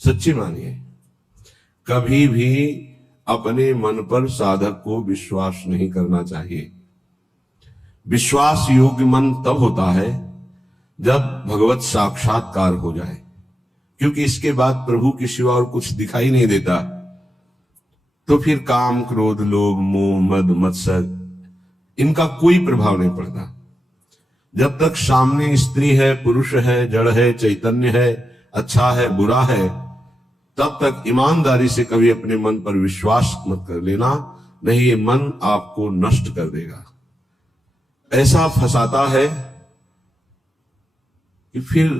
सच्ची मानिए, कभी भी अपने मन पर साधक को विश्वास नहीं करना चाहिए। विश्वास योग्य मन तब होता है जब भगवत साक्षात्कार हो जाए, क्योंकि इसके बाद प्रभु के सिवा और कुछ दिखाई नहीं देता। तो फिर काम, क्रोध, लोभ, मोह, मद, मत्सर इनका कोई प्रभाव नहीं पड़ता। जब तक सामने स्त्री है, पुरुष है, जड़ है, चैतन्य है, अच्छा है, बुरा है, तब तक ईमानदारी से कभी अपने मन पर विश्वास मत कर लेना, नहीं ये मन आपको नष्ट कर देगा। ऐसा फंसाता है कि फिर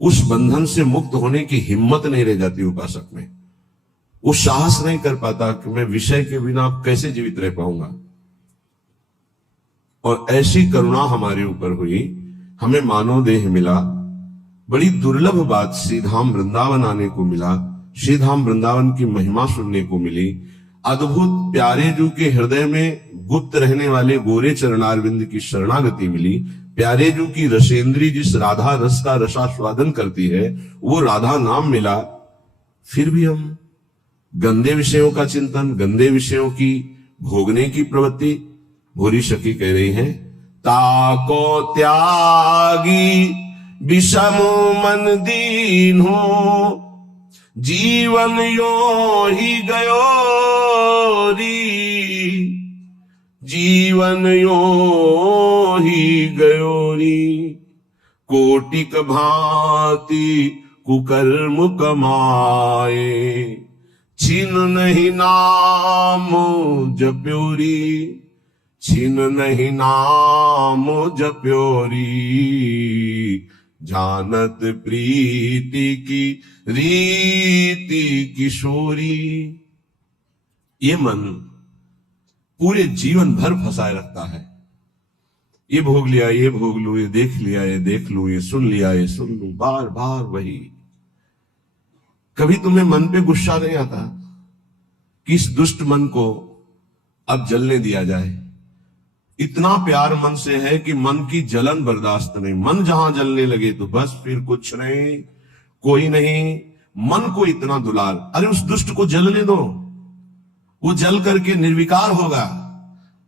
उस बंधन से मुक्त होने की हिम्मत नहीं रह जाती उपासक में। वो साहस नहीं कर पाता कि मैं विषय के बिना कैसे जीवित रह पाऊंगा। और ऐसी करुणा हमारे ऊपर हुई, हमें मानव देह मिला। बड़ी दुर्लभ बात, श्रीधाम वृंदावन आने को मिला, श्रीधाम वृंदावन की महिमा सुनने को मिली। अद्भुत प्यारे जू के हृदय में गुप्त रहने वाले गोरे चरणारविंद की शरणागति मिली। प्यारे जू की रसेंद्री जिस राधा रस का रसास्वादन करती है, वो राधा नाम मिला। फिर भी हम गंदे विषयों का चिंतन, गंदे विषयों की भोगने की प्रवृत्ति। भोरी सखी कह रही है, ताको त्यागी विषम मन दीन हो, जीवन यो ही गयो री, जीवन यो ही गयो री। कोटिक भांति कुकर्म कमाए, छिन नहीं नाम जप्योरी, छिन नहीं नाम जप्योरी। जानत प्रीति की रीति किशोरी। ये मन पूरे जीवन भर फंसाए रखता है। ये भोग लिया, ये भोग लूं, ये देख लिया, ये देख लूं, ये सुन लिया, ये सुन लूं, बार बार वही। कभी तुम्हें मन पे गुस्सा नहीं आता कि इस दुष्ट मन को अब जलने दिया जाए? इतना प्यार मन से है कि मन की जलन बर्दाश्त नहीं। मन जहां जलने लगे तो बस फिर कुछ नहीं, कोई नहीं। मन को इतना दुलार, अरे उस दुष्ट को जलने दो, वो जल करके निर्विकार होगा।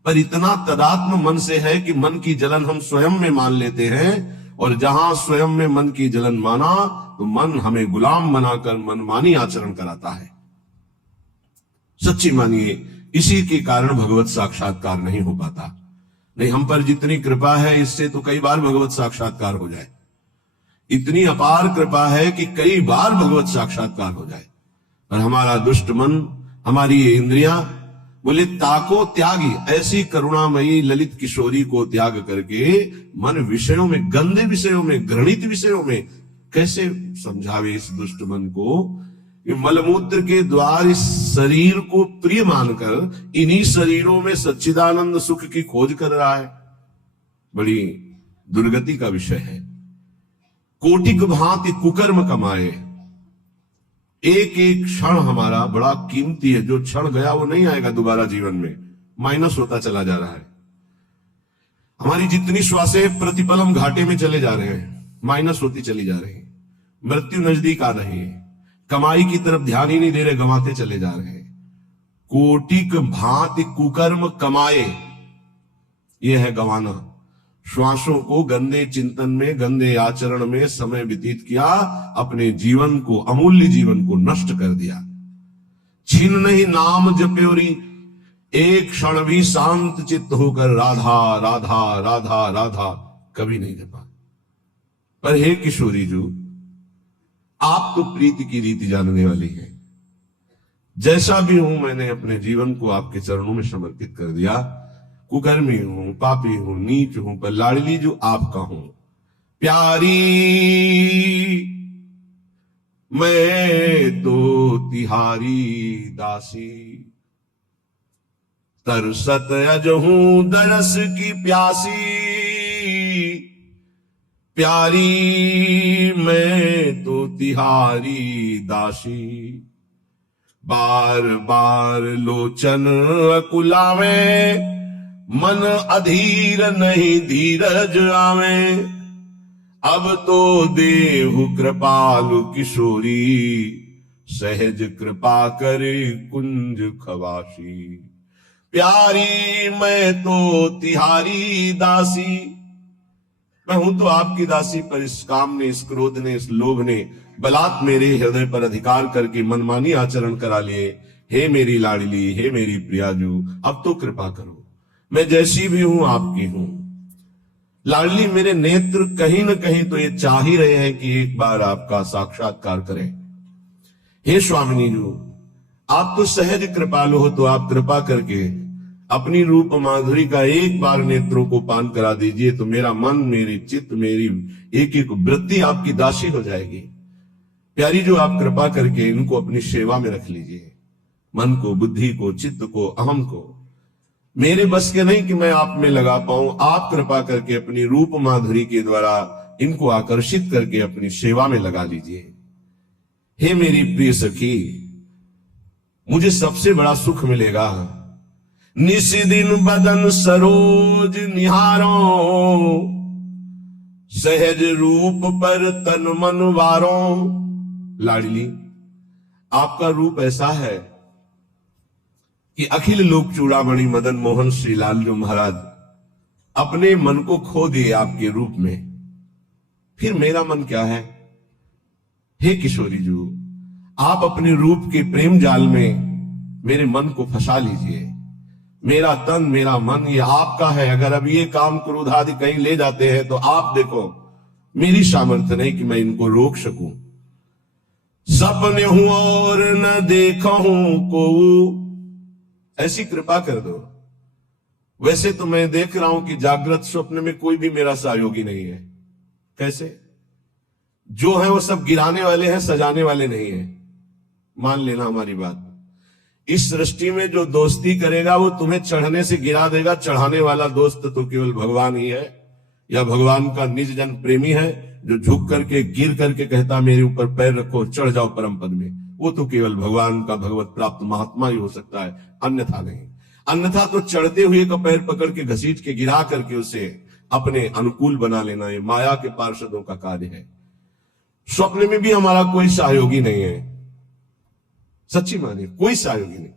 पर इतना तदात्म मन से है कि मन की जलन हम स्वयं में मान लेते हैं, और जहां स्वयं में मन की जलन माना तो मन हमें गुलाम बनाकर मनमानी आचरण कराता है। सच्ची मानिए, इसी के कारण भगवत साक्षात्कार नहीं हो पाता। नहीं, हम पर जितनी कृपा है इससे तो कई बार भगवत साक्षात्कार हो जाए। इतनी अपार कृपा है कि कई बार भगवत साक्षात्कार हो जाए, पर हमारा दुष्ट मन, हमारी ये इंद्रियां बोले ताको त्यागी। ऐसी करुणामयी ललित किशोरी को त्याग करके मन विषयों में, गंदे विषयों में, घृणित विषयों में कैसे समझावे इस दुष्ट मन को कि मलमूत्र के द्वार इस शरीर को प्रिय मानकर इन्हीं शरीरों में सच्चिदानंद सुख की खोज कर रहा है। बड़ी दुर्गति का विषय है। कोटिक भांति कुकर्म कमाए। एक एक क्षण हमारा बड़ा कीमती है। जो क्षण गया वो नहीं आएगा दोबारा जीवन में, माइनस होता चला जा रहा है। हमारी जितनी श्वासें प्रतिपल हम घाटे में चले जा रहे हैं, माइनस होती चली जा रही है। मृत्यु नजदीक आ रही है। कमाई की तरफ ध्यान ही नहीं दे रहे, गंवाते चले जा रहे हैं। कोटिक भांति कुकर्म कमाए, यह है गंवाना। श्वासों को गंदे चिंतन में, गंदे आचरण में समय व्यतीत किया, अपने जीवन को, अमूल्य जीवन को नष्ट कर दिया। छिन नहीं नाम जप्योरी, एक क्षण भी शांत चित्त होकर राधा राधा राधा राधा कभी नहीं जपा। पर हे किशोरी जू, आप तो प्रीति की रीति जानने वाली हैं। जैसा भी हूं, मैंने अपने जीवन को आपके चरणों में समर्पित कर दिया। कुकर्मी हूं, पापी हूं, नीच हूं, पर लाडली जो आपका हूं। प्यारी मैं तो तिहारी दासी, तरसत अज हूं दरस की प्यासी। प्यारी मैं तो तिहारी दासी, बार बार लोचन अकुलावे, मन अधीर नहीं धीरज आवे। अब तो देहु कृपालु किशोरी, सहज कृपा करे कुंज खवासी। प्यारी मैं तो तिहारी दासी, मैं हूं तो आपकी दासी, पर इस काम ने, इस क्रोध ने, इस लोभ ने बलात् मेरे हृदय पर अधिकार करके मनमानी आचरण करा लिए। हे मेरी लाडली, हे मेरी प्रियाजू, अब तो कृपा करो, मैं जैसी भी हूं आपकी हूं। लाडली, मेरे नेत्र कहीं न कहीं तो ये चाह ही रहे हैं कि एक बार आपका साक्षात्कार करें। हे स्वामिनी जी, आप तो सहज कृपालु हो, तो आप कृपा करके अपनी रूप माधुरी का एक बार नेत्रों को पान करा दीजिए, तो मेरा मन, मेरी चित्त, मेरी एक एक वृत्ति आपकी दासी हो जाएगी। प्यारी जो, आप कृपा करके इनको अपनी सेवा में रख लीजिए, मन को, बुद्धि को, चित्त को, अहम को। मेरे बस के नहीं कि मैं आप में लगा पाऊं, आप कृपा करके अपनी रूप माधुरी के द्वारा इनको आकर्षित करके अपनी सेवा में लगा लीजिए। हे मेरी प्रिय सखी, मुझे सबसे बड़ा सुख मिलेगा निस दिन बदन सरोज निहारो, सहज रूप पर तन मन वारो। लाडली, आपका रूप ऐसा है कि अखिल लोक चूड़ामणि मदन मोहन श्री लाल जो महाराज अपने मन को खो दिए आपके रूप में, फिर मेरा मन क्या है। हे किशोरी जी, आप अपने रूप के प्रेम जाल में मेरे मन को फंसा लीजिए। मेरा तन, मेरा मन ये आपका है। अगर अब ये काम क्रोध आदि कहीं ले जाते हैं तो आप देखो, मेरी सामर्थ्य नहीं कि मैं इनको रोक सकूं। सपने हूं और न देखा हूं को, ऐसी कृपा कर दो। वैसे तो मैं देख रहा हूं कि जागृत स्वप्न में कोई भी मेरा सहयोगी नहीं है। कैसे? जो है वो सब गिराने वाले हैं, सजाने वाले नहीं है। मान लेना हमारी बात। इस सृष्टि में जो दोस्ती करेगा वो तुम्हें चढ़ने से गिरा देगा। चढ़ाने वाला दोस्त तो केवल भगवान ही है, या भगवान का निज जन प्रेमी है, जो झुक करके, गिर करके कहता मेरे ऊपर पैर रखो, चढ़ जाओ परम पद में। वो तो केवल भगवान का भगवत प्राप्त महात्मा ही हो सकता है, अन्यथा नहीं। अन्यथा तो चढ़ते हुए का पैर पकड़ के, घसीट के, गिरा करके उसे अपने अनुकूल बना लेना, ये माया के पार्षदों का कार्य है। स्वप्न में भी हमारा कोई सहयोगी नहीं है, सच्ची मानिए, कोई सहयोगी नहीं।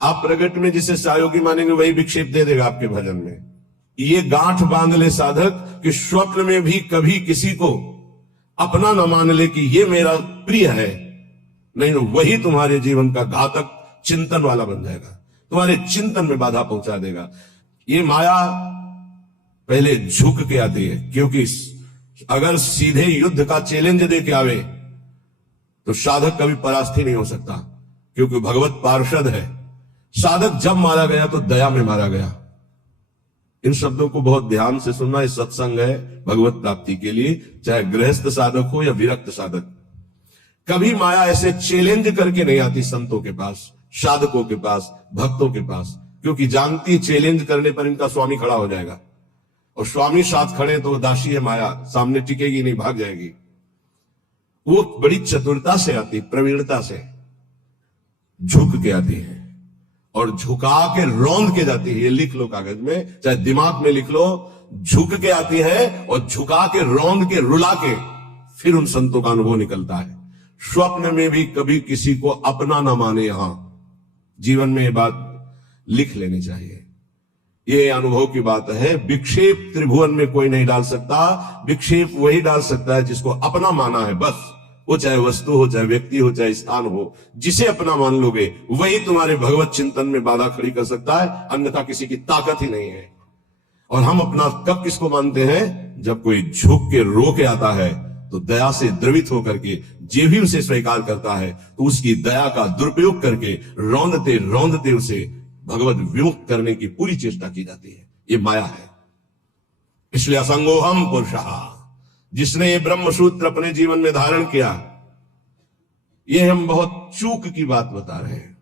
आप प्रगट में जिसे सहयोगी मानेंगे वही विक्षेप दे देगा आपके भजन में। ये गांठ बांध ले साधक कि स्वप्न में भी कभी किसी को अपना न मान ले कि ये मेरा प्रिय है, नहीं तो वही तुम्हारे जीवन का घातक चिंतन वाला बन जाएगा, तुम्हारे चिंतन में बाधा पहुंचा देगा। ये माया पहले झुक के आती है, क्योंकि अगर सीधे युद्ध का चैलेंज दे के आवे तो साधक कभी परास्ती नहीं हो सकता, क्योंकि भगवत पार्षद है। साधक जब मारा गया तो दया में मारा गया। इन शब्दों को बहुत ध्यान से सुनना। ये सत्संग है भगवत प्राप्ति के लिए, चाहे गृहस्थ साधक हो या विरक्त साधक। कभी माया ऐसे चैलेंज करके नहीं आती संतों के पास, साधकों के पास, भक्तों के पास, क्योंकि जानती चैलेंज करने पर इनका स्वामी खड़ा हो जाएगा, और स्वामी साथ खड़े तो दासी है माया, सामने टिकेगी नहीं, भाग जाएगी। वो बड़ी चतुरता से आती, प्रवीणता से झुक के आती है और झुका के रौंद के जाती है। ये लिख लो कागज में, चाहे दिमाग में लिख लो। झुक के आती है और झुका के, रौंद के, रुला के फिर उन संतों का अनुभव निकलता है। स्वप्न में भी कभी किसी को अपना ना माने। यहां जीवन में ये बात लिख लेनी चाहिए, ये अनुभव की बात है। विक्षेप त्रिभुवन में कोई नहीं डाल सकता। विक्षेप वही डाल सकता है जिसको अपना माना है, बस। वो चाहे वस्तु हो, चाहे व्यक्ति हो, चाहे स्थान हो, जिसे अपना मान लोगे वही तुम्हारे भगवत चिंतन में बाधा खड़ी कर सकता है, अन्यथा किसी की ताकत ही नहीं है। और हम अपना कब किसको मानते हैं? जब कोई झुक के रो के आता है तो दया से द्रवित होकर के जे भी उसे स्वीकार करता है तो उसकी दया का दुरुपयोग करके रौंदते रौंदते उसे भगवत विमुक्त करने की पूरी चेष्टा की जाती है। ये माया है। इसलिए असंगोहम पुरुषः, जिसने ये ब्रह्म सूत्र अपने जीवन में धारण किया, ये हम बहुत चूक की बात बता रहे हैं।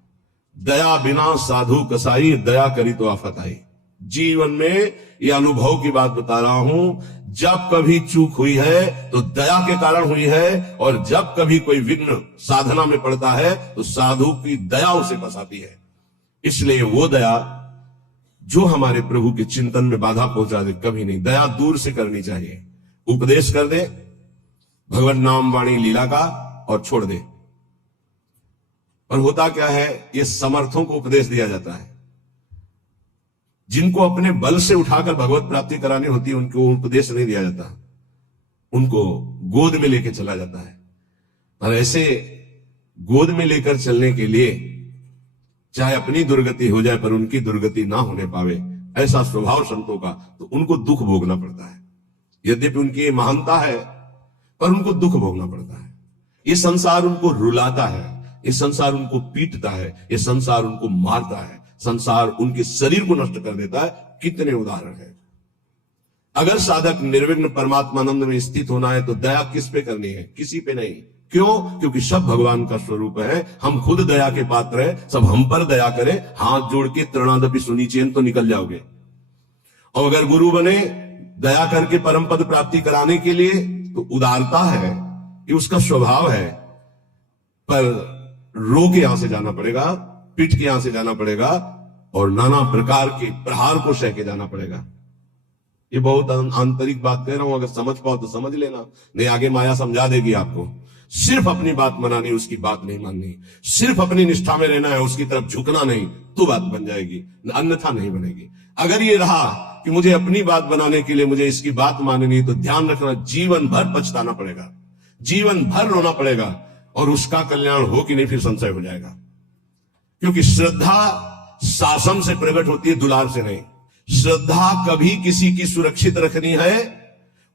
दया बिना साधु कसाई, दया करी तो आफत आई। जीवन में ये अनुभव की बात बता रहा हूं। जब कभी चूक हुई है तो दया के कारण हुई है, और जब कभी कोई विघ्न साधना में पड़ता है तो साधु की दया उसे फंसाती है। इसलिए वो दया जो हमारे प्रभु के चिंतन में बाधा पहुंचा दे, कभी नहीं। दया दूर से करनी चाहिए। उपदेश कर दे भगवत नाम वाणी लीला का और छोड़ दे। पर होता क्या है, ये समर्थों को उपदेश दिया जाता है। जिनको अपने बल से उठाकर भगवत प्राप्ति करानी होती है उनको उपदेश नहीं दिया जाता, उनको गोद में लेकर चला जाता है। और ऐसे गोद में लेकर चलने के लिए चाहे अपनी दुर्गति हो जाए पर उनकी दुर्गति ना होने पावे, ऐसा स्वभाव संतों का, तो उनको दुख भोगना पड़ता है। यद्यपि उनकी महानता है पर उनको दुख भोगना पड़ता है। ये संसार उनको रुलाता है, ये संसार उनको पीटता है, ये संसार उनको मारता है, संसार उनके शरीर को नष्ट कर देता है। कितने उदाहरण हैं। अगर साधक निर्विघ्न परमात्मानंद में स्थित होना है तो दया किस पे करनी है? किसी पे नहीं। क्यों? क्योंकि सब भगवान का स्वरूप है, हम खुद दया के पात्र है। सब हम पर दया करें, हाथ जोड़ के तृणादपि सुनिचेन तो निकल जाओगे। और अगर गुरु बने दया करके परम पद प्राप्ति कराने के लिए, तो उदारता है, ये उसका स्वभाव है। पर रो के यहां से जाना पड़ेगा, पीठ के यहां से जाना पड़ेगा और नाना प्रकार के प्रहार को सह के जाना पड़ेगा। ये बहुत आंतरिक बात कह रहा हूं, अगर समझ पाओ तो समझ लेना, नहीं आगे माया समझा देगी आपको। सिर्फ अपनी बात मनानी, उसकी बात नहीं माननी। सिर्फ अपनी निष्ठा में रहना है, उसकी तरफ झुकना नहीं, तो बात बन जाएगी, अन्यथा नहीं बनेगी। अगर ये रहा कि मुझे अपनी बात बनाने के लिए मुझे इसकी बात माननी, तो ध्यान रखना जीवन भर पछताना पड़ेगा, जीवन भर रोना पड़ेगा, और उसका कल्याण हो कि नहीं फिर संशय हो जाएगा। क्योंकि श्रद्धा शासन से प्रकट होती है, दुलार से नहीं। श्रद्धा कभी किसी की सुरक्षित रखनी है,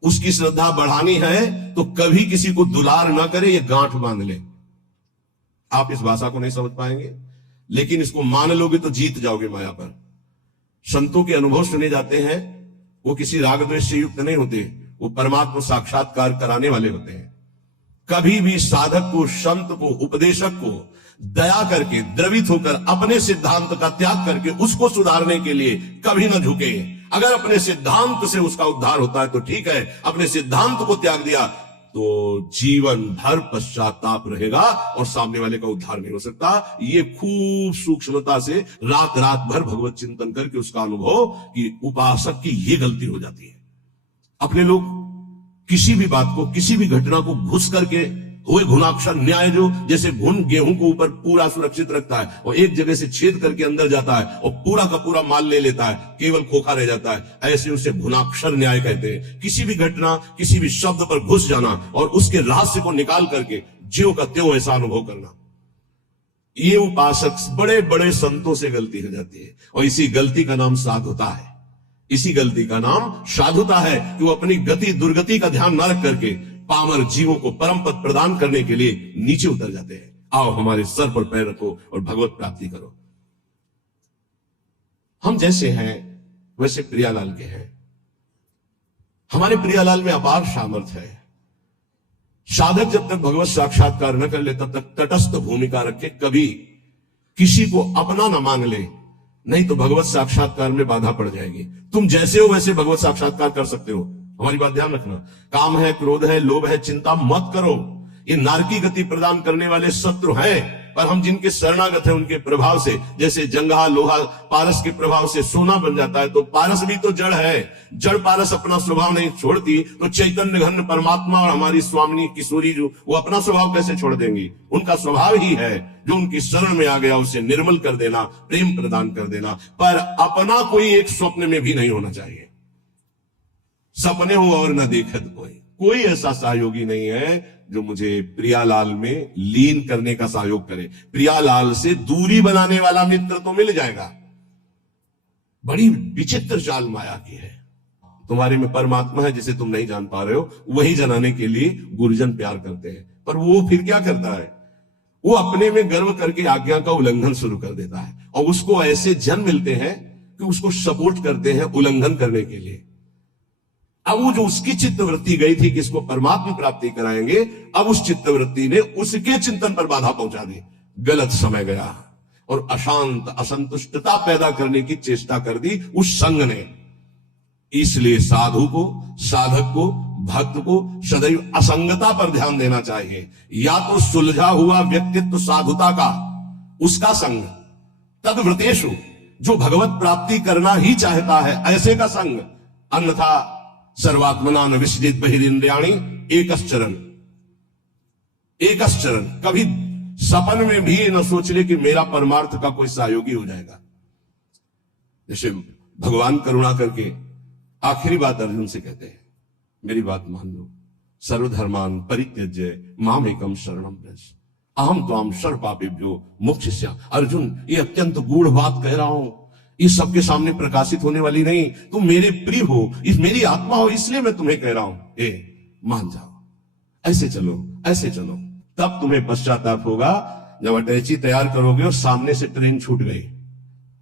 उसकी श्रद्धा बढ़ानी है, तो कभी किसी को दुलार ना करे, ये गांठ बांध ले। आप इस भाषा को नहीं समझ पाएंगे, लेकिन इसको मान लोगे तो जीत जाओगे माया पर। संतों के अनुभव सुने जाते हैं, वो किसी राग द्वेष से युक्त नहीं होते, वो परमात्मा साक्षात्कार कराने वाले होते हैं। कभी भी साधक को, संत को, उपदेशक को दया करके, द्रवित होकर अपने सिद्धांत का त्याग करके उसको सुधारने के लिए कभी न झुके। अगर अपने सिद्धांत से उसका उद्धार होता है तो ठीक है, अपने सिद्धांत को त्याग दिया तो जीवन भर पश्चाताप रहेगा और सामने वाले का उद्धार नहीं हो सकता। ये खूब सूक्ष्मता से रात रात भर भगवत चिंतन करके उसका अनुभव कि उपासक की ये गलती हो जाती है। अपने लोग किसी भी बात को, किसी भी घटना को घुस करके हुए घुनाक्षर न्याय, जो जैसे घुन गेहूं को ऊपर पूरा सुरक्षित रखता है और एक जगह से छेद करके अंदर जाता है और पूरा का पूरा माल ले लेता है, केवल खोखा रह जाता है, ऐसे उसे घुनाक्षर न्याय कहते हैं। किसी भी घटना, किसी भी शब्द पर घुस जाना और उसके रहस्य को निकाल करके ज्यों का त्यों ऐसा अनुभव करना, ये उपासक बड़े बड़े संतों से गलती हो जाती है। और इसी गलती का नाम साधुता है। इसी गलती का नाम साधुता है कि वो अपनी गति दुर्गति का ध्यान न रख करके पामर जीवों को परम पद प्रदान करने के लिए नीचे उतर जाते हैं। आओ हमारे सर पर पैर रखो और भगवत प्राप्ति करो। हम जैसे हैं वैसे प्रियालाल के हैं। हमारे प्रियालाल में अपार सामर्थ्य है। साधक जब तक भगवत साक्षात्कार न कर ले तब तक तटस्थ भूमिका रखे, कभी किसी को अपना न मान ले, नहीं तो भगवत साक्षात्कार में बाधा पड़ जाएगी। तुम जैसे हो वैसे भगवत साक्षात्कार कर सकते हो। हमारी बात ध्यान रखना। काम है, क्रोध है, लोभ है, चिंता मत करो। ये नारकी गति प्रदान करने वाले शत्रु हैं, पर हम जिनके शरणागत हैं उनके प्रभाव से, जैसे जंगहा लोहा पारस के प्रभाव से सोना बन जाता है, तो पारस भी तो जड़ है। जड़ पारस अपना स्वभाव नहीं छोड़ती, तो चैतन्य घन परमात्मा और हमारी स्वामिनी किशोरी जो, वो अपना स्वभाव कैसे छोड़ देंगी? उनका स्वभाव ही है, जो उनकी शरण में आ गया उसे निर्मल कर देना, प्रेम प्रदान कर देना। पर अपना कोई एक स्वप्न में भी नहीं होना चाहिए। सपने हो और न देखत कोई ऐसा सहयोगी नहीं है जो मुझे प्रियालाल में लीन करने का सहयोग करे। प्रियालाल से दूरी बनाने वाला मित्र तो मिल जाएगा। बड़ी विचित्र चाल माया की है। तुम्हारे में परमात्मा है जिसे तुम नहीं जान पा रहे हो, वही जनाने के लिए गुरुजन प्यार करते हैं। पर वो फिर क्या करता है? वो अपने में गर्व करके आज्ञा का उल्लंघन शुरू कर देता है, और उसको ऐसे जन मिलते हैं कि उसको सपोर्ट करते हैं उल्लंघन करने के लिए। अब वो जो उसकी चित्तवृत्ति गई थी कि इसको परमात्मा प्राप्ति कराएंगे, अब उस चित्तवृत्ति ने उसके चिंतन पर बाधा पहुंचा दी। गलत समय गया और अशांत असंतुष्टता पैदा करने की चेष्टा कर दी उस संग ने। इसलिए साधु को, साधक को, भक्त को सदैव असंगता पर ध्यान देना चाहिए। या तो सुलझा हुआ व्यक्तित्व साधुता का, उसका संग, तद्व्रतेषु, जो भगवत प्राप्ति करना ही चाहता है ऐसे का संग, अन्यथा सर्वात्मना न विसृजित बहिरिंद्रियाणि एकश्चरण, एक चरण, कभी सपन में भी न सोच ले कि मेरा परमार्थ का कोई सहयोगी हो जाएगा। जैसे भगवान करुणा करके आखिरी बात अर्जुन से कहते हैं, मेरी बात मान लो, सर्वधर्मान परित्यज्य मामेकम शरणम व्रज अहम त्वाम सर्व पापेभ्यो मोक्षयिष्यामि। अर्जुन, ये अत्यंत गूढ़ बात कह रहा हूं, इस सबके सामने प्रकाशित होने वाली नहीं। तुम मेरे प्रिय हो, इस मेरी आत्मा हो, इसलिए मैं तुम्हें कह रहा हूं, मान जाओ, ऐसे चलो, ऐसे चलो। तब तुम्हें पश्चाताप होगा जब अटैची तैयार करोगे और सामने से ट्रेन छूट गई।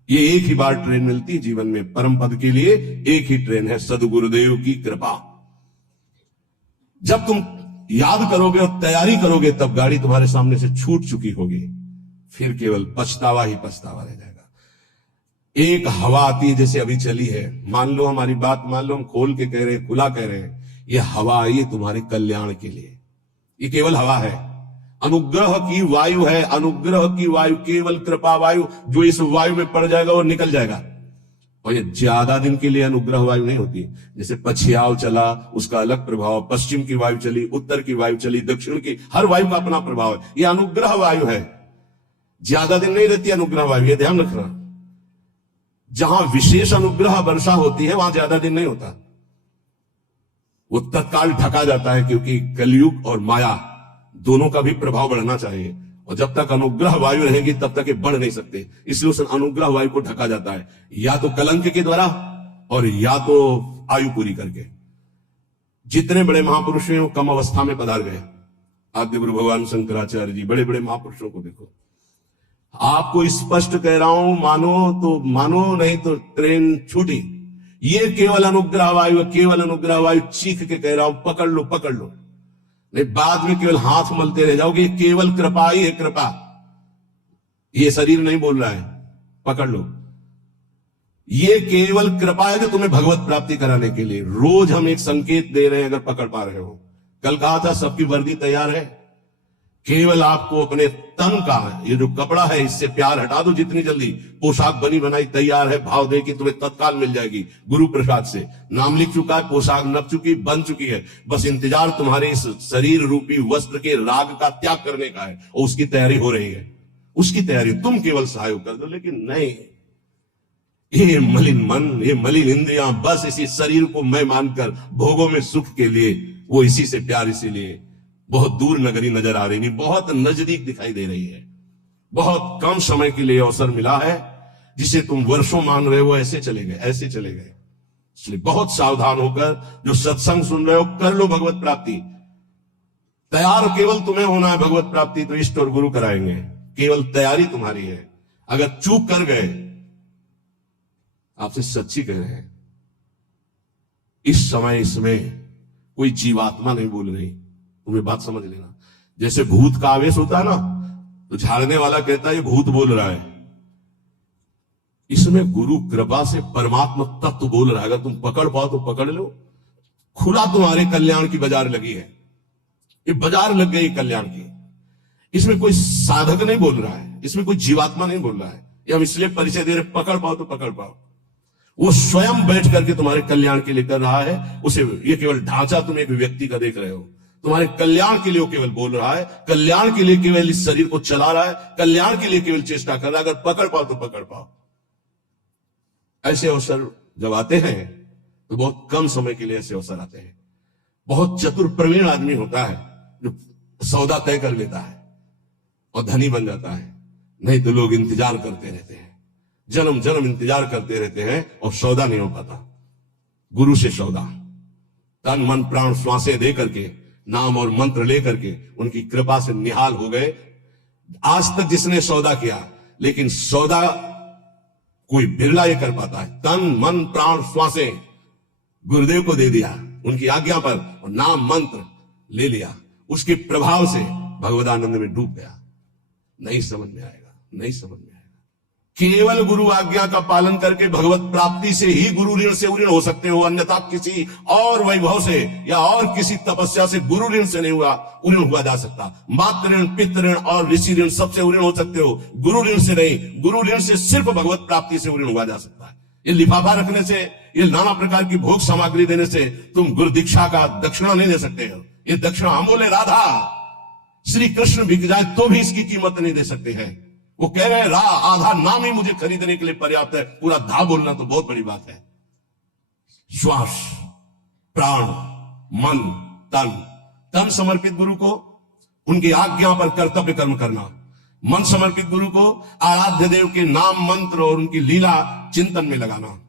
ये एक ही बार ट्रेन मिलती जीवन में, परम पद के लिए एक ही ट्रेन है, सदगुरुदेव की कृपा। जब तुम याद करोगे और तैयारी करोगे तब गाड़ी तुम्हारे सामने से छूट चुकी होगी, फिर केवल पछतावा ही पछतावा रह जाएगा। एक हवा आती है जैसे अभी चली है, मान लो हमारी बात मान लो, हम खोल के कह रहे हैं, खुला कह रहे हैं, ये हवा आई है तुम्हारे कल्याण के लिए। ये केवल हवा है, अनुग्रह की वायु है, अनुग्रह की वायु, केवल कृपा वायु। जो इस वायु में पड़ जाएगा वो निकल जाएगा। और ये ज्यादा दिन के लिए अनुग्रह वायु नहीं होती। जैसे पछियाव चला, उसका अलग प्रभाव, पश्चिम की वायु चली, उत्तर की वायु चली, दक्षिण की, हर वायु का अपना प्रभाव है। ये अनुग्रह वायु है, ज्यादा दिन नहीं रहती अनुग्रह वायु, ये ध्यान रखना। जहां विशेष अनुग्रह वर्षा होती है वहां ज्यादा दिन नहीं होता, वो तत्काल ढका जाता है, क्योंकि कलयुग और माया दोनों का भी प्रभाव बढ़ना चाहिए। और जब तक अनुग्रह वायु रहेगी तब तक ये बढ़ नहीं सकते, इसलिए उस अनुग्रह वायु को ढका जाता है, या तो कलंक के द्वारा और या तो आयु पूरी करके। जितने बड़े महापुरुष हैं वो कम अवस्था में पधार गए। आद्य गुरु भगवान शंकराचार्य जी, बड़े बड़े महापुरुषों को देखो। आपको स्पष्ट कह रहा हूं, मानो तो मानो, नहीं तो ट्रेन छूटी। ये केवल अनुग्रह वायु, केवल अनुग्रह वायु, चीख के कह रहा हूं, पकड़ लो, पकड़ लो, नहीं बाद में केवल हाथ मलते रह जाओगे। केवल कृपा ही है, कृपा। ये शरीर नहीं बोल रहा है, पकड़ लो। ये केवल कृपा है जो तुम्हें भगवत प्राप्ति कराने के लिए। रोज हम एक संकेत दे रहे हैं, अगर पकड़ पा रहे हो। कल कहा था सबकी वर्दी तैयार है, केवल आपको अपने तन का ये जो कपड़ा है इससे प्यार हटा दो जितनी जल्दी। पोशाक बनी बनाई तैयार है, भाव दे कि तुम्हें तत्काल मिल जाएगी गुरु प्रसाद से। नाम लिख चुका है, पोशाक नप चुकी, बन चुकी है, बस इंतजार तुम्हारे इस शरीर रूपी वस्त्र के राग का त्याग करने का है, और उसकी तैयारी हो रही है। उसकी तैयारी तुम केवल सहयोग कर दो। लेकिन नहीं, ये मलिन मन, ये मलिन इंद्रियां बस इसी शरीर को मैं मानकर भोगों में सुख के लिए, वो इसी से प्यार, इसीलिए बहुत दूर नगरी नजर आ रही नहीं, बहुत नजदीक दिखाई दे रही है। बहुत कम समय के लिए अवसर मिला है, जिसे तुम वर्षों मान रहे हो, ऐसे चले गए, ऐसे चले गए। इसलिए बहुत सावधान होकर जो सत्संग सुन रहे हो, कर लो भगवत प्राप्ति। तैयार केवल तुम्हें होना है भगवत प्राप्ति, तो इष्ट और गुरु कराएंगे, केवल तैयारी तुम्हारी है। अगर चूक कर गए, आपसे सच्ची कह रहे हैं, इस समय इसमें कोई जीवात्मा नहीं बोल रही, तुम्हें बात समझ लेना। जैसे भूत का आवेश होता है ना, तो झाड़ने वाला कहता है ये भूत बोल रहा है, इसमें गुरु कृपा से परमात्मा तत्व बोल रहा है। अगर तुम पकड़ पाओ तो पकड़ लो। खुला तुम्हारे कल्याण की बाजार लगी है, ये बाजार लग गई कल्याण की। इसमें कोई साधक नहीं बोल रहा है, इसमें कोई जीवात्मा नहीं बोल रहा है, ये हम इसलिए परिचय दे रहे, पकड़ पाओ तो पकड़ पाओ। वो स्वयं बैठ करके तुम्हारे कल्याण के लिए कर रहा है। उसे ये केवल ढांचा तुम एक व्यक्ति का देख रहे हो, तुम्हारे कल्याण के लिए वो केवल बोल रहा है, कल्याण के लिए केवल इस शरीर को चला रहा है, कल्याण के लिए केवल चेष्टा कर रहा है। अगर पकड़ पाओ तो पकड़ पाओ। ऐसे अवसर जब आते हैं तो बहुत कम समय के लिए ऐसे अवसर आते हैं। बहुत चतुर प्रवीण आदमी होता है जो सौदा तय कर लेता है और धनी बन जाता है, नहीं तो लोग इंतजार करते रहते हैं, जन्म जन्म इंतजार करते रहते हैं और सौदा नहीं हो पाता। गुरु से सौदा, तन मन प्राण श्वासें दे करके, नाम और मंत्र लेकर के उनकी कृपा से निहाल हो गए। आज तक जिसने सौदा किया, लेकिन सौदा कोई बिरला ये कर पाता है। तन मन प्राण श्वासें गुरुदेव को दे दिया उनकी आज्ञा पर, और नाम मंत्र ले लिया, उसके प्रभाव से भगवदानंद में डूब गया। नहीं समझ में आएगा, नहीं समझ में आएगा। केवल गुरु आज्ञा का पालन करके भगवत प्राप्ति से ही गुरु ऋण से उऋण हो सकते हो, अन्यथा किसी और वैभव से या और किसी तपस्या से गुरु ऋण से नहीं उऋण हुआ जा सकता। मातृ ऋण, पितृ ऋण और ऋषि ऋण सबसे उऋण हो सकते हो, गुरु ऋण से नहीं। गुरु ऋण से सिर्फ भगवत प्राप्ति से उऋण हुआ जा सकता है। ये लिफाफा रखने से, ये नाना प्रकार की भोग सामग्री देने से तुम गुरु दीक्षा का दक्षिणा नहीं दे सकते हो। ये दक्षिणा हम बोले राधा, श्री कृष्ण बिक जाए तो भी इसकी कीमत नहीं दे सकते हैं। वो कह रहे हैं आधा नाम ही मुझे खरीदने के लिए पर्याप्त है, पूरा धा बोलना तो बहुत बड़ी बात है। श्वास, प्राण, मन, तन। तन समर्पित गुरु को उनकी आज्ञा पर कर्तव्य कर्म करना, मन समर्पित गुरु को आराध्य देव के नाम मंत्र और उनकी लीला चिंतन में लगाना।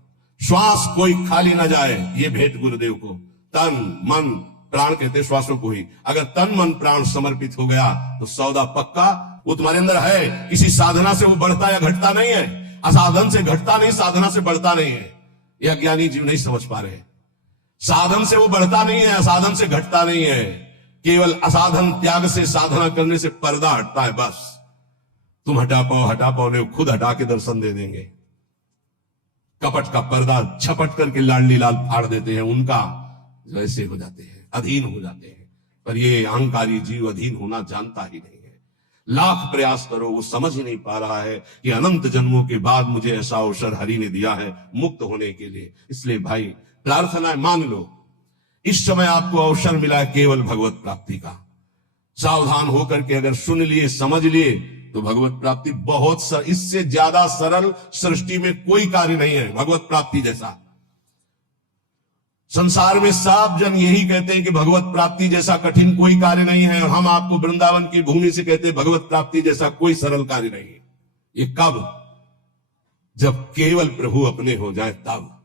श्वास कोई खाली ना जाए, ये भेंट गुरुदेव को। तन मन प्राण कहते श्वासों को ही। अगर तन मन प्राण समर्पित हो गया तो सौदा पक्का। वो तुम्हारे अंदर है, किसी साधना से वो बढ़ता या घटता नहीं है, असाधन से घटता नहीं, साधना से बढ़ता नहीं है। यह अज्ञानी जीव नहीं समझ पा रहे। साधन से वो बढ़ता नहीं है, असाधन से घटता नहीं है। केवल असाधन त्याग से, साधना करने से पर्दा हटता है बस। तुम हटा पाओ नहीं, खुद हटा के दर्शन दे देंगे। कपट का पर्दा झपट करके लाडली लाल फाड़ देते हैं, उनका वैसे हो जाते हैं, अधीन हो जाते हैं। पर ये अहंकारी जीव अधीन होना जानता ही नहीं है। लाख प्रयास करो, वो समझ ही नहीं पा रहा है कि अनंत जन्मों के बाद मुझे ऐसा अवसर हरि ने दिया है मुक्त होने के लिए। इसलिए भाई प्रार्थना है, मान लो इस समय आपको अवसर मिला है केवल भगवत प्राप्ति का। सावधान होकर के अगर सुन लिए, समझ लिए तो भगवत प्राप्ति बहुत इससे ज्यादा सरल सृष्टि में कोई कार्य नहीं है भगवत प्राप्ति जैसा। संसार में सब जन यही कहते हैं कि भगवत प्राप्ति जैसा कठिन कोई कार्य नहीं है, और हम आपको वृंदावन की भूमि से कहते हैं भगवत प्राप्ति जैसा कोई सरल कार्य नहीं है। ये कब? जब केवल प्रभु अपने हो जाए तब।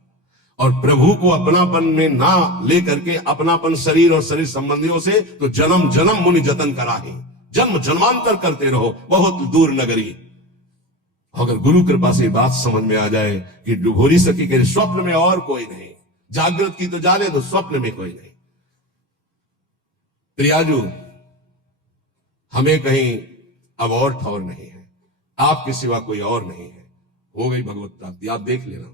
और प्रभु को अपनापन में ना लेकर के अपनापन शरीर और शरीर संबंधियों से तो जन्म जन्म मुनि जतन कराहे, जन्म जन्मांतर करते रहो, बहुत दूर नगरी। अगर गुरु कृपा से बात समझ में आ जाए कि डुभोरी सखी के स्वप्न में और कोई नहीं, जागृत की तो जाने दो, स्वप्न में कोई नहीं। प्रियाजू, हमें कहीं अब और ठौर नहीं है, आपके सिवा कोई और नहीं है। हो गई भगवत प्राप्ति, आप देख लेना।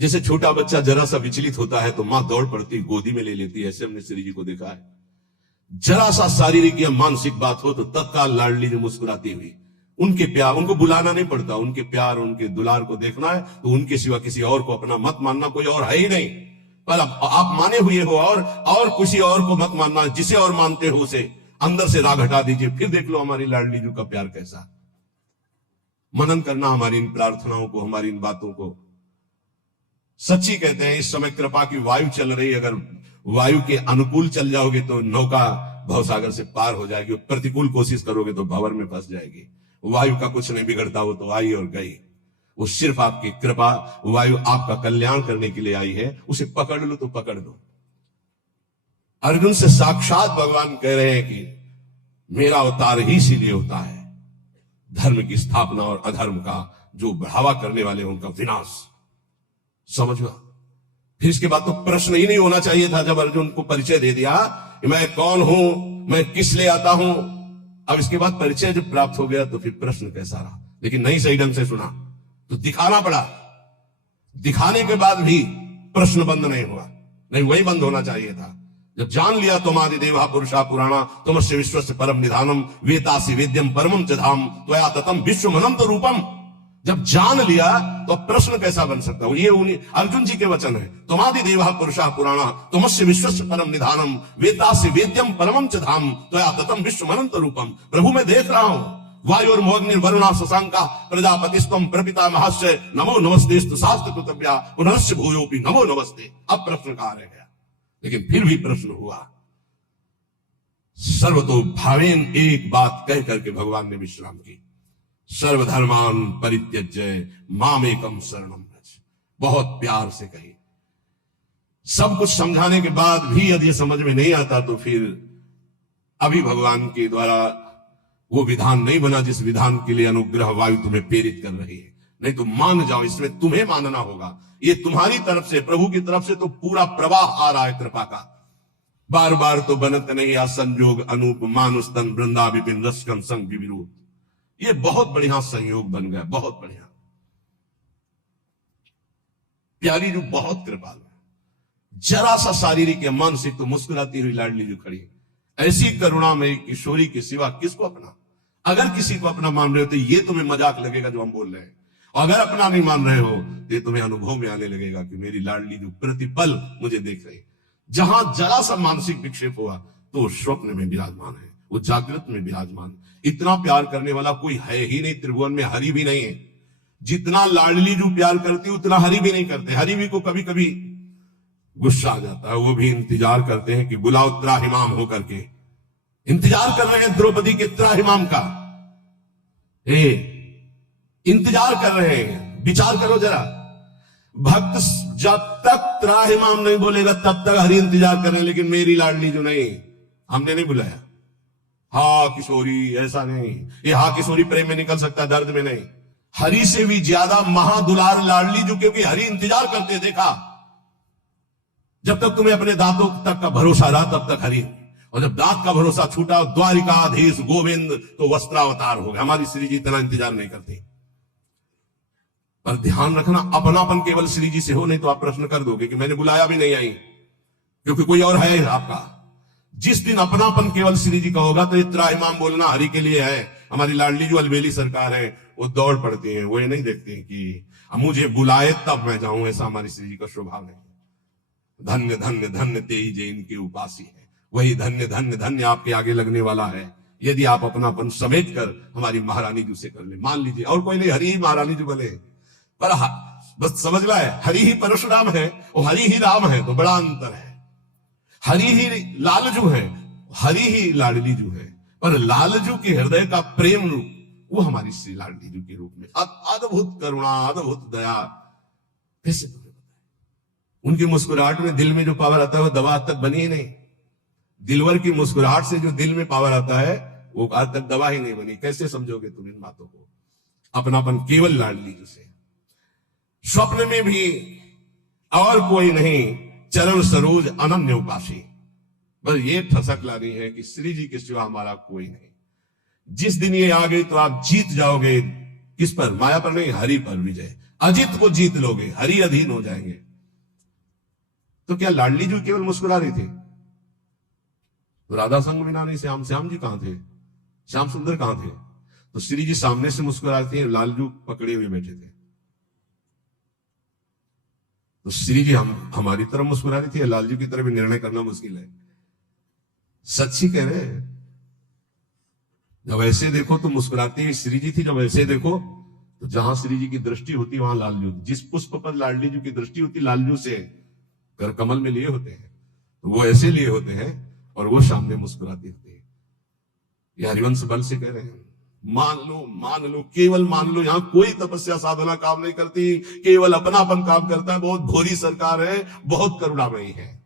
जैसे छोटा बच्चा जरा सा विचलित होता है तो मां दौड़ पड़ती, गोदी में ले लेती है, ऐसे हमने श्री जी को देखा है। जरा सा शारीरिक या मानसिक बात हो तो तत्काल लाडली जो मुस्कुराती हुई, उनके प्यार, उनको बुलाना नहीं पड़ता, उनके प्यार उनके दुलार को देखना है तो उनके सिवा किसी और को अपना मत मानना, कोई और है ही नहीं। पर आप माने हुए हो और किसी और को मत मानना, जिसे और मानते हो उसे अंदर से राग हटा दीजिए, फिर देख लो हमारी लाडली जी का प्यार कैसा। मनन करना हमारी इन प्रार्थनाओं को, हमारी इन बातों को। सच्ची कहते हैं इस समय कृपा की वायु चल रही, अगर वायु के अनुकूल चल जाओगे तो नौका भवसागर से पार हो जाएगी, प्रतिकूल कोशिश करोगे तो भंवर में फंस जाएगी। वायु का कुछ नहीं बिगड़ता, वो तो आई और गई। वो सिर्फ आपकी कृपा, वायु आपका कल्याण करने के लिए आई है, उसे पकड़ लो तो पकड़ लो। अर्जुन से साक्षात भगवान कह रहे हैं कि मेरा अवतार ही इसीलिए होता है, धर्म की स्थापना और अधर्म का जो बढ़ावा करने वाले उनका विनाश। समझो। फिर इसके बाद तो प्रश्न ही नहीं होना चाहिए था जब अर्जुन को परिचय दे दिया कि मैं कौन हूं, मैं किस लिए आता हूं। अब इसके बाद परिचय जब प्राप्त हो गया तो फिर प्रश्न कैसा रहा, लेकिन नहीं सही ढंग से सुना तो दिखाना पड़ा। दिखाने के बाद भी प्रश्न बंद नहीं हुआ, नहीं वही बंद होना चाहिए था। जब जान लिया तुमादि देवा पुरुषा पुराणा तुमस्य विश्वस्य परम निधानम वेतासि वेद्यम परमम च धाम त्वया ततम विश्वमनंत रूपम। जब जान लिया तो प्रश्न कैसा बन सकता हूं। ये उन्हीं अर्जुन जी के वचन है, तुमादि देवा पुरुषा पुराणा तुमस्य विश्वस्य परम निधानम वेतासि वेद्यम परमम च धाम त्वया ततम विश्वमनंत रूपम। प्रभु मैं देख रहा हूं, वायुर्मोग्निर्वरुणा शशांका प्रजापतिस्तम प्रपितामहस्य नमो नमस्तेस्तु शास्त्र कृतव्या पुनश्च भूयोपि नमो नमस्ते। अब प्रश्न कहां रह गया, लेकिन फिर भी प्रश्न हुआ। सर्वतो भावेन एक बात कह करके भगवान ने विश्राम की, सर्वधर्मान परित्यज्य मामेकम शरणम व्रज। बहुत प्यार से कही। सब कुछ समझाने के बाद भी यदि समझ में नहीं आता तो फिर अभी भगवान के द्वारा वो विधान नहीं बना जिस विधान के लिए अनुग्रह वायु तुम्हें प्रेरित कर रही है। नहीं तो मान जाओ, इसमें तुम्हें मानना होगा। ये तुम्हारी तरफ से, प्रभु की तरफ से तो पूरा प्रवाह आ रहा है कृपा का। बार बार तो बनत नहीं आ संजोग अनूप मानुष तन वृंदा विपिन रसकन संग विविरूप। ये बहुत बढ़िया संयोग बन गया, बहुत बढ़िया। प्यारी जो बहुत कृपालु है, जरा सा शारीरिक या मानसिक तो मुस्कुराती हुई लाडली जो खड़ी है। ऐसी करुणा में किशोरी के सिवा किसको अपना। अगर किसी को अपना मान रहे हो तो ये तुम्हें मजाक लगेगा जो हम बोल रहे हैं, और अगर अपना नहीं मान रहे हो तो ये तुम्हें अनुभव में आने लगेगा कि मेरी लाडली जो प्रतिपल मुझे देख रही। जहां जरा सा मानसिक विक्षेप हुआ तो वो स्वप्न में विराजमान है, वो जागृत में विराजमान। इतना प्यार करने वाला कोई है ही नहीं त्रिभुवन में, हरि भी नहीं है। जितना लाडली जो प्यार करती उतना हरि भी नहीं करते। हरि भी को कभी कभी गुस्सा आ जाता है, वो भी इंतजार करते हैं कि बुलाओ त्राहिमाम होकर के। इंतजार कर रहे हैं द्रौपदी के त्राहिमाम का, इंतजार कर रहे हैं। विचार करो जरा, भक्त जब तक त्राहिमाम नहीं बोलेगा तब तक हरि इंतजार कर रहे हैं, लेकिन मेरी लाडली जो नहीं, हमने नहीं बुलाया। हा किशोरी, ऐसा नहीं, ये हा किशोरी प्रेम में निकल सकता है, दर्द में नहीं। हरि से भी ज्यादा महादुलार लाडली जो, क्योंकि हरि इंतजार करते देखा। जब तक तुम्हें अपने दांतों तक का भरोसा रहा तब तक हरि, और जब दांत का भरोसा छूटा द्वारिकाधीश गोविंद तो वस्त्रावतार हो गया। हमारी श्री जी इतना इंतजार नहीं करती। पर ध्यान रखना, अपनापन केवल श्री जी से हो, नहीं तो आप प्रश्न कर दोगे कि मैंने बुलाया भी नहीं आई, क्योंकि कोई और है आपका। जिस दिन अपनापन केवल श्री जी का होगा तो ये त्राहिमाम बोलना हरि के लिए है। हमारी लाडली जो अलबेली सरकार है वो दौड़ पड़ती है, वो ये नहीं देखते हैं कि मुझे बुलाए तब मैं जाऊं, ऐसा हमारी श्री जी का स्वभाव नहीं। धन्य धन्य धन्य तेई जे इनके उपासी है, वही धन्य धन्य धन्य आपके आगे लगने वाला है, यदि आप अपनापन समेट कर हमारी महारानी जी से कर ले। मान लीजिए और कोई नहीं, हरि ही महारानी जी बोले, पर बस समझ ला है, हरि ही परशुराम है और हरि ही राम है, तो बड़ा अंतर है। हरि ही लालजू है, हरि ही लाडली जू है, पर लालजू के हृदय का प्रेम रूप वो हमारी श्री लाडली जू के रूप में अद्भुत करुणा, अद्भुत दया। कैसे तुम्हें बताएं? उनकी मुस्कुराहट में दिल में जो पावर आता है वो दवा आज तक बनी ही नहीं। दिलवर की मुस्कुराहट से जो दिल में पावर आता है वो आज तक दवा ही नहीं बनी। कैसे समझोगे तुम इन बातों को? अपनापन केवल लाडली जू से। स्वप्न में भी और कोई नहीं, चरण सरोज अनन्य उपासी। बस ये ठसक लानी है कि श्री जी के सिवा हमारा कोई नहीं। जिस दिन ये आ गई तो आप जीत जाओगे। किस पर? माया पर नहीं, हरि पर विजय। अजित को जीत लोगे, हरि अधीन हो जाएंगे। तो क्या लाडली जी केवल मुस्कुरा रही थी? तो राधा संग बिना नहीं श्याम, श्याम जी कहां थे? श्याम सुंदर कहां थे? तो श्री जी सामने से मुस्कुरा रही थी, लालजू पकड़े हुए बैठे थे। तो श्री जी हमारी तरफ मुस्कुरा रही थी, लालजू की तरफ भी निर्णय करना मुश्किल है। सच्ची कह रहे हैं। जब ऐसे देखो तो मुस्कुराती श्री जी थी, जब ऐसे देखो तो जहां श्री जी की दृष्टि होती वहां लालजू। जिस पुष्प पर लाडली जी की दृष्टि होती लालजू से कर कमल में लिए होते हैं, तो वो ऐसे लिए होते हैं और वो सामने मुस्कुराती होती है। ये हरिवंश बल से कह रहे हैं। मान लो, केवल मान लो। यहां कोई तपस्या साधना काम नहीं करती, केवल अपनापन काम करता है। बहुत भोरी सरकार है, बहुत करुणामयी है।